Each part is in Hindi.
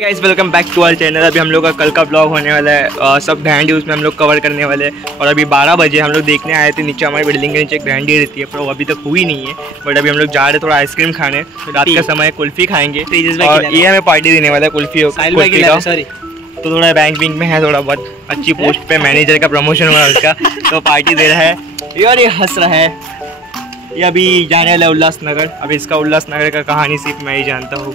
Guys welcome back to our channel. अभी हम लोग का कल का ब्लॉग होने वाला है। सब ग्रैंडी उसमें हम लोग कवर करने वाले हैं। और अभी 12 बजे हम लोग देखने आए थे, नीचे हमारी बिल्डिंग के नीचे ग्रैंडी रहती है, पर वो अभी तक हुई नहीं है। बट अभी हम लोग जा रहे हैं थोड़ा आइसक्रीम खाने। रात का समय कुल्फी खाएंगे और ये हमें पार्टी देने वाला है कुल्फी का। तो थोड़ा बैंक में है, थोड़ा बहुत अच्छी पोस्ट पे मैनेजर का प्रमोशन हुआ है उसका, तो पार्टी दे रहा है यार। ये हंस रहा है। ये अभी जाने वाला है उल्लासनगर। अभी इसका उल्लासनगर का कहानी सिर्फ मैं ही जानता हूँ।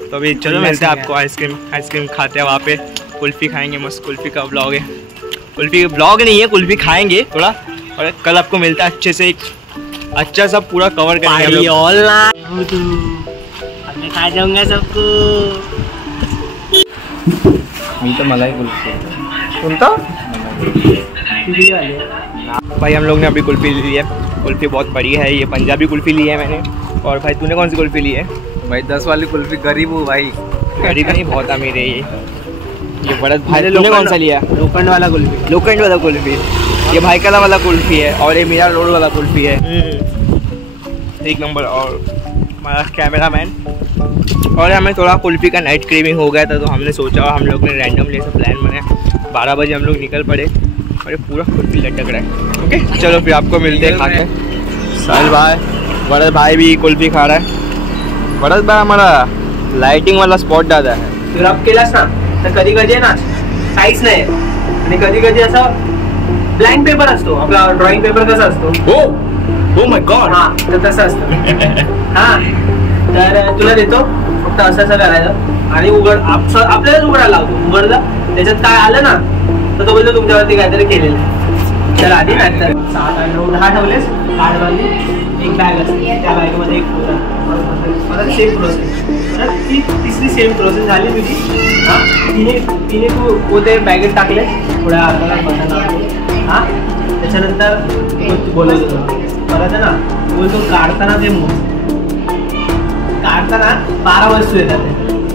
तो अभी चलो मिलते हैं आपको। आइसक्रीम खाते हैं, वहाँ पे कुल्फ़ी खाएंगे। मस्त कुल्फ़ी का ब्लॉग है। कुल्फ़ी ब्लॉग नहीं है, कुल्फ़ी खाएंगे थोड़ा। और कल आपको मिलता है अच्छे से, एक अच्छा सा पूरा कवर करेंगे। मैं खा जाऊंगा सबको। मी तो मलाई कुल्फ़ी सुनता भाई। हम लोग ने अभी कुल्फ़ी ली है। कुल्फ़ी बहुत बड़ी है, ये पंजाबी कुल्फ़ी ली है मैंने। और भाई तूने कौन सी कुल्फ़ी ली है? भाई 10 वाली कुल्फी। गरीब हूँ भाई। गरीब नहीं, बहुत अमीर है ये भरत भाई। तूने कौन सा लिया? लोखंड वाला कुल्फी। लोखंड वाला कुल्फी। ये भाई कला वाला कुल्फी है और ये मीरा रोड वाला कुल्फी है। एक नंबर। और हमारा कैमरामैन। और हमें थोड़ा कुल्फी का नाइट क्रेविंग हो गया था, तो हमने सोचा, हम लोग ने रैंडमली ऐसा प्लान बनाया। 12 बजे हम लोग निकल पड़े और ये पूरा कुल्फी लटक रहा है। ओके चलो फिर आपको मिलते हैं खा के। साहिल भाई, भरत भाई भी कुल्फी खा रहा है। भरत भाई हमारा लाइटिंग वाला स्पॉट दादा है। तू रब केलास ना तर कधी कधी आहे ना काहीच नाही आणि कधी कधी असा ब्लँक पेपर असतो, आपला ड्रॉइंग पेपर कसा असतो। हो माय गॉड। हा तर तसं असतं। हा तर तुला देतो, फक्त असं करायचं आणि आपल्यालाच उघडायला लावतो। उघडलं त्याच्यात काय आलं ना तर तो बोलतो तुमच्यावरती काहीतरी केलेलं आहे। चल आधी नाही तर 7, 8, 9, 10 ठेवलेस, 8 वाली एक बॅग असते, त्या बॅगमध्ये एक परत सेम प्रोसेस, परत ती तिसरी सेम प्रोसेस झाली तुझी। हां तिने तू पोते बॅगेत टाकले, थोड्या अर्धा बटन लावतो। हां त्याच्यानंतर तू बोलायचं परत आहे ना, बोलतो काढताना ते काढताना 12 वस्तू येतात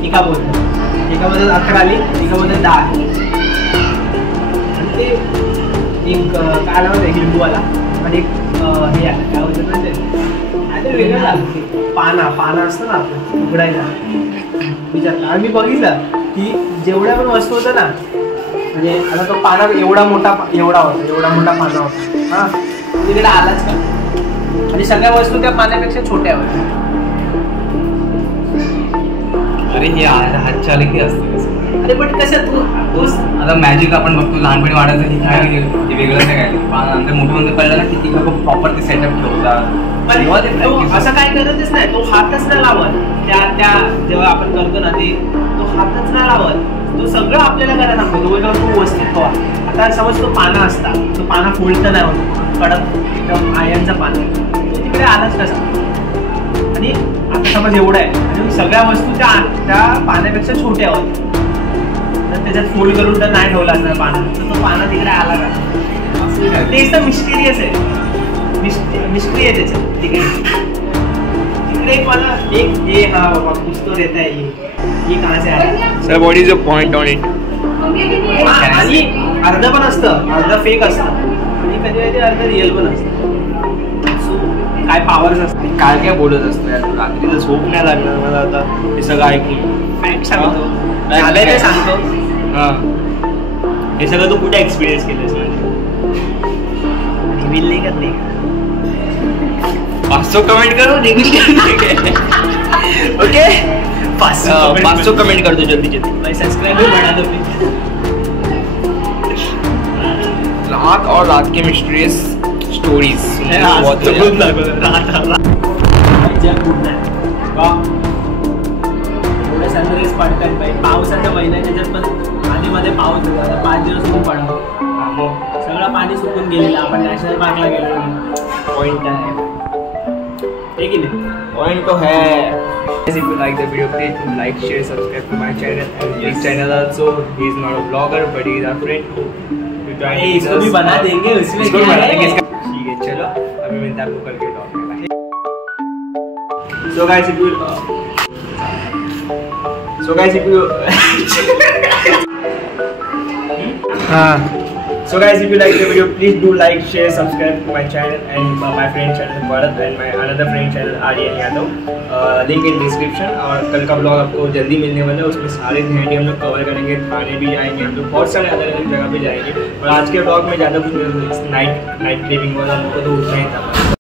एका बोलतात। एकामध्ये 11 आली, एकामध्ये 10 आली। आणि ते एक काय नाव आहे हिंदूवाला आणि एक हे आहे काय बोलतात ना ते वेगळं झालं। पाना असतं ना आपलं उघडायला विचारलं। आणि मी बघितलं की जेवढ्या पण वस्तू होत्या ना, म्हणजे आता तो पाना एवढा मोठा एवढा मोठा पाना होता। हां तिकडे आलाच का, आणि सगळ्या वस्तू त्या पाण्यापेक्षा छोट्या होत्या। अरे हे हातचाली असते। अरे पण कसं तू आता मॅजिक आपण बघतो लहानपणी वाढायचं की काय ते वेगळं नाही, काय नंतर मोठं मोठं कळलं ना की ती लोक प्रॉपर ते सेटअप ठेवतात। असं काय करतच नाही, तो हातच नाही लावत त्या जेव्हा आपण करतो ना ते, तो हातच नाही लावत। तो सगळं आपल्याला करायला सांगतो। तो तू व्यवस्थित ठेवा। आता समज तो पाना असता, तो पाना फोल्ड नाही होत, कडक एकदम आयनचा पाना, तो तिकडे आलाच कसा। आणि आता समज एवढं आहे आणि सगळ्या वस्तू त्या पाण्यापेक्षा छोट्या होत्या, तर त्याच्यात फोल्ड करून तर नाही ठेवला असणार पाना, तर तो पाना तिकडे आला का। तेच तर मिस्टिरियस आहे, मिस्ट्री आहे त्याच्यात। तिकडे मला एक हे हा बाबा कुछ तो रहता है, ये कहाँ से आया sir? What is your point on it? आणि अर्ध पण असतं, अर्ध फेक असतं, आणि कधी कधी अर्ध रिअल पण असतं। काय पावर्स असते, काय बोलत असतो यार? रात्रीचं झोप नाही लागणार मला आता हे सगळं ऐकून। फॅक्ट सांगतो, झालंय ते सांगतो। हां हे सगळं तू कुठे एक्सपिरियन्स केलंस? रिव्हील नाही करते। 500 कमेंट करो। ओके 500 कमेंट कर दो जल्दी। भाई सब्सक्राइब भी बढ़ा दो प्लीज। रात और रात के मिस्टीरियस स्टोरीज बहुत थोडे सनराईज पडतात भाई। पावसाच्या महिन्यात त्याच्यात पण आधीमध्ये पाऊस होता, आता 5 दिवस खूप पडला, सगळं पाणी सुकून गेलेलं। आपण नॅशनल पार्कला गेलो, पॉइंट आहे की नाही? पॉइंट तो है। If you like the video, please do like, share, subscribe to my channel and his channel also. He is not a vlogger, but he is a friend who इसको भी बना देंगे, उसमें इसको क्या बना है? देंगे। ठीक है चलो, अभी मिलते हैं आपको कल के ब्लॉग में। So guys, if you हाँ So guys, if you like the video, please do like, share, subscribe to my channel and my friend channel Bharat and my another friend channel Aryan Yadav. Link in description. और कल का ब्लॉग आपको जल्दी मिलने वाला है, उसमें सारे ध्यान हम लोग कवर करेंगे, थाने भी जाएंगे हम लोग, बहुत सारे अलग अलग जगह पे जाएंगे। और आज के ब्लॉग में ज़्यादा कुछ नाइट क्लिपिंग वाला हमको तो उतना ही था।